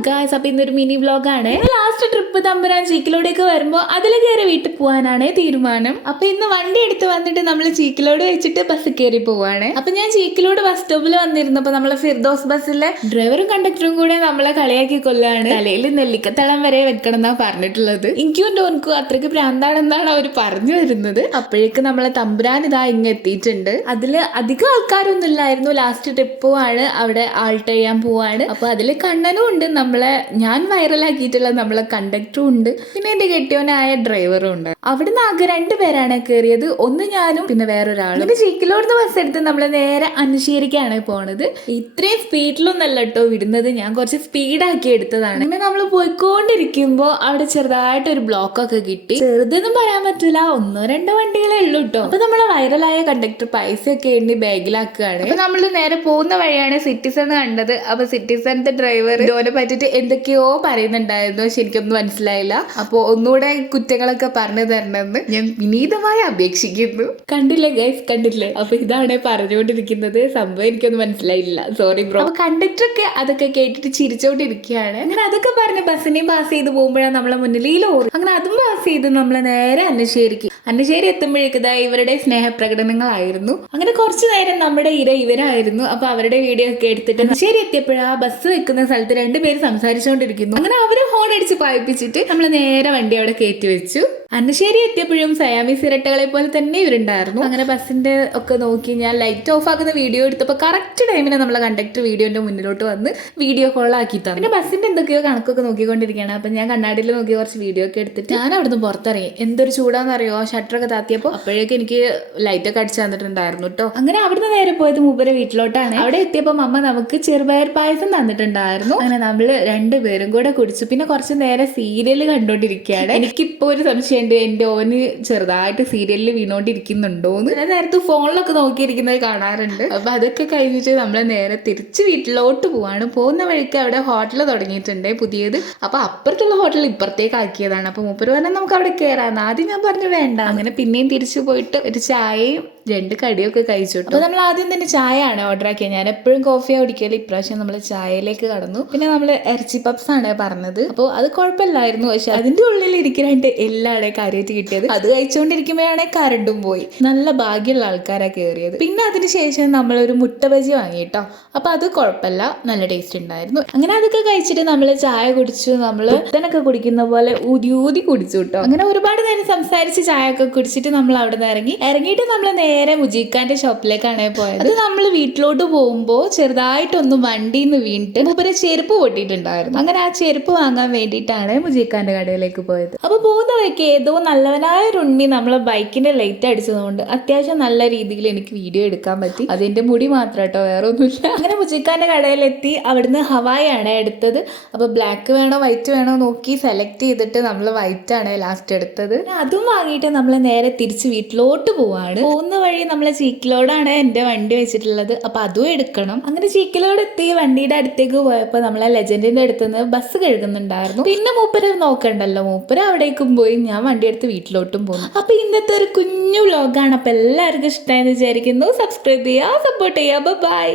Guys അപ്പോൾ ഇന്നൊരു mini വ്ലോഗാണ് trip തമ്പുരാൻ ചീക്കിലോടേക്ക് വരുമ്പോ അതിൽ കയറി വീട്ടിൽ പോകാനാണ് തീരുമാനം. അപ്പൊ ഇന്ന് വണ്ടി എടുത്ത് വന്നിട്ട് നമ്മൾ ചീക്കിലോട് വെച്ചിട്ട് ബസ് കയറി പോവാണ്. അപ്പൊ ഞാൻ ചീക്കിലോട് ബസ് സ്റ്റോപ്പിൽ വന്നിരുന്നപ്പോ നമ്മളെ ഫിർദോസ് ബസ്സിലെ ഡ്രൈവറും കണ്ടക്ടറും കൂടെ നമ്മളെ കളിയാക്കി കൊല്ലാണ്. തലയിൽ നെല്ലിക്കത്തളം വരെ വെക്കണം എന്നാ പറഞ്ഞിട്ടുള്ളത്. എനിക്കും ടോൻക്കും അത്രയ്ക്ക് ഭ്രാന്താണെന്നാണ് അവർ പറഞ്ഞു വരുന്നത്. അപ്പോഴേക്ക് നമ്മളെ തമ്പുരാൻ ഇതാ ഇങ്ങ് എത്തിയിട്ടുണ്ട്. അതിൽ അധികം ആൾക്കാരൊന്നും ഇല്ലായിരുന്നു. ലാസ്റ്റ് ട്രിപ്പുമാണ് അവിടെ ആൾട്ട് ചെയ്യാൻ പോവാണ്. അപ്പൊ അതിൽ കണ്ണനും ഉണ്ട്. നമ്മളെ ഞാൻ വൈറലാക്കിയിട്ടുള്ള നമ്മളെ കണ്ടക്ടറും ഉണ്ട് പിന്നെ എന്റെ കെട്ടിയവനായ ഡ്രൈവറും ഉണ്ട്. അവിടുന്ന് ആകെ രണ്ടുപേരാണ് കയറിയത്. ഒന്ന് ഞാനും പിന്നെ വേറൊരാളും. പിന്നെ ചീക്കിലോടുന്ന് ബസ് എടുത്ത് നമ്മൾ നേരെ അനുശേരിക്കാണ് പോണത്. ഇത്രയും സ്പീഡിലൊന്നല്ല കേട്ടോ വിടുന്നത്. ഞാൻ കുറച്ച് സ്പീഡാക്കി എടുത്തതാണ്. പിന്നെ നമ്മൾ പോയിക്കൊണ്ടിരിക്കുമ്പോൾ അവിടെ ചെറുതായിട്ട് ഒരു ബ്ലോക്ക് ഒക്കെ കിട്ടി. ചെറുതെന്നും പറയാൻ പറ്റില്ല ഒന്നോ രണ്ടോ വണ്ടികളെ ഉള്ളൂ കേട്ടോ അപ്പൊ നമ്മളെ വൈറലായ കണ്ടക്ടർ പൈസ ഒക്കെ എണ്ണി ബാഗിലാക്കുകയാണ്. അപ്പൊ നമ്മൾ നേരെ പോകുന്ന വഴിയാണ് സിറ്റിസൺ കണ്ടത്. അപ്പൊ സിറ്റിസണിന്റെ ഡ്രൈവർ ഡോനെ പറ്റിട്ട് എന്തൊക്കെയോ പറയുന്നുണ്ടായിരുന്നു. ശരിക്കും മനസ്സിലായില്ല. അപ്പൊ ഒന്നുകൂടെ കുറ്റങ്ങളൊക്കെ പറഞ്ഞു തരണമെന്ന് ഞാൻ വിനീതമായി അപേക്ഷിക്കുന്നു. കണ്ടില്ലേ ഗൈസ് കണ്ടില്ലേ? അപ്പൊ ഇതാണ് പറഞ്ഞുകൊണ്ടിരിക്കുന്നത്. സംഭവം എനിക്കൊന്നും മനസ്സിലായില്ല. സോറി ബ്രോ അപ്പൊ കണ്ടക്ടർ ഒക്കെ അതൊക്കെ കേട്ടിട്ട് ചിരിച്ചോണ്ടിരിക്കുകയാണ്. അങ്ങനെ അതൊക്കെ പറഞ്ഞ് ബസ്സിനെയും പാസ് ചെയ്ത് പോകുമ്പോഴാണ് നമ്മളെ മുന്നിൽ ഈ ലോറി അങ്ങനെ അതും പാസ് ചെയ്ത് നമ്മളെ നേരെ അന്നശ്ശേരിക്ക്. അന്നശ്ശേരി എത്തുമ്പോഴേക്ക് ഇവരുടെ സ്നേഹപ്രകടനങ്ങളായിരുന്നു. അങ്ങനെ കുറച്ചു നേരം നമ്മുടെ ഇര ഇവരായിരുന്നു. അപ്പൊ അവരുടെ വീഡിയോ ഒക്കെ എടുത്തിട്ട് അന്നശ്ശേരി എത്തിയപ്പോഴാ ബസ് വെക്കുന്ന സ്ഥലത്ത് രണ്ടുപേര് സംസാരിച്ചുകൊണ്ടിരിക്കുന്നു അങ്ങനെ അവർ ഹോൺ അടിച്ച് പായിപ്പിച്ചിട്ട് നമ്മൾ നേരെ വണ്ടി അവിടെ കയറ്റി വെച്ചു. അന്നശ്ശേരി എത്തിയപ്പോഴും സയാമി സിരട്ടകളെ പോലെ തന്നെ ഇവരുണ്ടായിരുന്നു. അങ്ങനെ ബസ്സിന്റെ ഒക്കെ നോക്കി ഞാൻ ലൈറ്റ് ഓഫ് ആക്കുന്ന വീഡിയോ എടുത്തപ്പോൾ കറക്റ്റ് ടൈമിന് നമ്മളെ കണ്ടക്ടർ വീഡിയോന്റെ മുന്നിലോട്ട് വന്ന് വീഡിയോ കോൾ ആക്കി തന്നു. പിന്നെ ബസ്സിന്റെ എന്തൊക്കെയോ കണക്കൊക്കെ നോക്കിക്കൊണ്ടിരിക്കുകയാണ്. അപ്പൊ ഞാൻ കണ്ണാടിയിൽ നോക്കി കുറച്ച് വീഡിയോ ഒക്കെ എടുത്തിട്ട് ഞാൻ അവിടുന്ന് പുറത്തിറങ്ങി. എന്തൊരു ചൂടാന്നറിയോ? ഷട്ടറൊക്കെ താത്തിയപ്പോൾ അപ്പോഴേക്കും എനിക്ക് ലൈറ്റ് ഒക്കെ അടിച്ചു തന്നിട്ടുണ്ടായിരുന്നു കേട്ടോ അങ്ങനെ അവിടുന്ന് നേരെ പോയത് മൂപ്പരെ വീട്ടിലോട്ടാണ്. അവിടെ എത്തിയപ്പോൾ അമ്മ നമുക്ക് ചെറുപയർ പായസം തന്നിട്ടുണ്ടായിരുന്നു. അങ്ങനെ നമ്മൾ രണ്ടുപേരും കൂടെ കുടിച്ചു പിന്നെ കുറച്ച് നേരം സീരിയൽ കണ്ടോണ്ടിരിക്കുകയാണ്. എനിക്കിപ്പോ ഒരു സംശയമുണ്ട് എന്റെ ഓന് ചെറുതായിട്ട് സീരിയലിൽ വീണോണ്ടിരിക്കുന്നുണ്ടോന്ന് ഞാൻ നേരത്തെ ഫോണിലൊക്കെ നോക്കിയിരിക്കുന്നത് കാണാറുണ്ട്. അപ്പൊ അതൊക്കെ കഴിഞ്ഞിട്ട് നമ്മൾ നേരെ തിരിച്ച് വീട്ടിലോട്ട് പോവാണ്. പോകുന്ന വഴിക്ക് അവിടെ ഹോട്ടൽ തുടങ്ങിയിട്ടുണ്ട് പുതിയത്. അപ്പൊ അപ്പുറത്തുള്ള ഹോട്ടൽ ഇപ്പുറത്തേക്ക് ആക്കിയതാണ് അപ്പൊ മൂപ്പര് പറഞ്ഞാൽ നമുക്ക് അവിടെ കയറാന്ന് ആദ്യം ഞാൻ പറഞ്ഞു വേണ്ട. അങ്ങനെ പിന്നെയും തിരിച്ചു പോയിട്ട് ഒരു ചായയും രണ്ട് കടിയൊക്കെ കഴിച്ചു അപ്പൊ നമ്മൾ ആദ്യം തന്നെ ചായ ആണ് ഓർഡർ ആക്കിയത് ഞാൻ എപ്പോഴും കോഫിയാണ് കുടിക്കൽ ഇപ്രാവശ്യം നമ്മൾ ചായയിലേക്ക് കടന്നു. പിന്നെ നമ്മൾ ഇറച്ചി പപ്സ് ആണ് പറഞ്ഞത്. അപ്പോൾ അത് കുഴപ്പമില്ലായിരുന്നു. പക്ഷെ അതിന്റെ ഉള്ളിൽ ഇരിക്കാനായിട്ട് എല്ലാടെ കാര്യമായിട്ട് കിട്ടിയത്. അത് കഴിച്ചുകൊണ്ടിരിക്കുമ്പോഴാണ് കരണ്ടും പോയി. നല്ല ഭാഗ്യമുള്ള ആൾക്കാരാ കയറിയത് പിന്നെ അതിനുശേഷം നമ്മൾ ഒരു മുട്ട ബജി വാങ്ങി കേട്ടോ അപ്പൊ അത് കുഴപ്പമില്ല. നല്ല ടേസ്റ്റ് ഉണ്ടായിരുന്നു. അങ്ങനെ അതൊക്കെ കഴിച്ചിട്ട് നമ്മൾ ചായ കുടിച്ചു. നമ്മൾ പുത്തനൊക്കെ കുടിക്കുന്ന പോലെ ഊതി ഊതി കുടിച്ചു കേട്ടോ അങ്ങനെ ഒരുപാട് നേരം സംസാരിച്ച് ചായ ഒക്കെ കുടിച്ചിട്ട് നമ്മൾ അവിടെ നിന്ന് ഇറങ്ങി. ഇറങ്ങിയിട്ട് നമ്മൾ നേരെ മുജീഖാന്റെ ഷോപ്പിലേക്കാണ് പോയത്. അത് നമ്മൾ വീട്ടിലോട്ട് പോകുമ്പോൾ ചെറുതായിട്ടൊന്ന് വണ്ടിയിൽ നിന്ന് വീണിട്ട് മൂപ്പര് ചെരുപ്പ് പൊട്ടിയിട്ടുണ്ടായിരുന്നു. അങ്ങനെ ആ ചെരുപ്പ് വാങ്ങാൻ വേണ്ടിയിട്ടാണ് മുജീഖാന്റെ കടയിലേക്ക് പോയത്. അപ്പൊ പോകുന്ന വഴിക്ക് ഏതോ നല്ലവനായ ഒരു ഉണ്ണി നമ്മളെ ബൈക്കിന്റെ ലൈറ്റ് അടിച്ചതുകൊണ്ട് അത്യാവശ്യം നല്ല രീതിയിൽ എനിക്ക് വീഡിയോ എടുക്കാൻ പറ്റി. അതിന്റെ മുടി മാത്രം കേട്ടോ വേറെ ഒന്നുമില്ല അങ്ങനെ മുജീക്കാന്റെ കടയിലെത്തി. അവിടുന്ന് ഹവായി ആണ് എടുത്തത്. അപ്പൊ ബ്ലാക്ക് വേണോ വൈറ്റ് വേണോ നോക്കി സെലക്ട് ചെയ്തിട്ട് നമ്മൾ വൈറ്റ് ആണ് ലാസ്റ്റ് എടുത്തത്. അതും വാങ്ങിയിട്ട് നമ്മൾ നേരെ തിരിച്ച് വീട്ടിലോട്ട് പോവാണ്. പോകുന്ന വഴി നമ്മൾ ചീക്കിലോടാണ് എന്റെ വണ്ടി വെച്ചിട്ടുള്ളത്. അപ്പോൾ അതും എടുക്കണം. അങ്ങനെ ചീക്കിലോട് എത്തി വണ്ടിയുടെ അടുത്തേക്ക് പോയപ്പോൾ നമ്മളെ ലെജൻഡിന്റെ അടുത്തുനിന്ന് ബസ് കഴുകുന്നുണ്ടായിരുന്നു. പിന്നെ മൂപ്പര് നോക്കണ്ടല്ലോ. മൂപ്പര് അവിടേക്കും പോയി ഞാൻ വണ്ടി എടുത്ത് വീട്ടിലോട്ടും പോകുന്നു അപ്പോൾ ഇന്നത്തെ ഒരു കുഞ്ഞു വ്ലോഗാണ്. അപ്പോൾ എല്ലാവർക്കും ഇഷ്ടമായെന്ന് വിചാരിക്കുന്നു. സബ്സ്ക്രൈബ് ചെയ്യുക സപ്പോർട്ട് ചെയ്യുക. ബൈ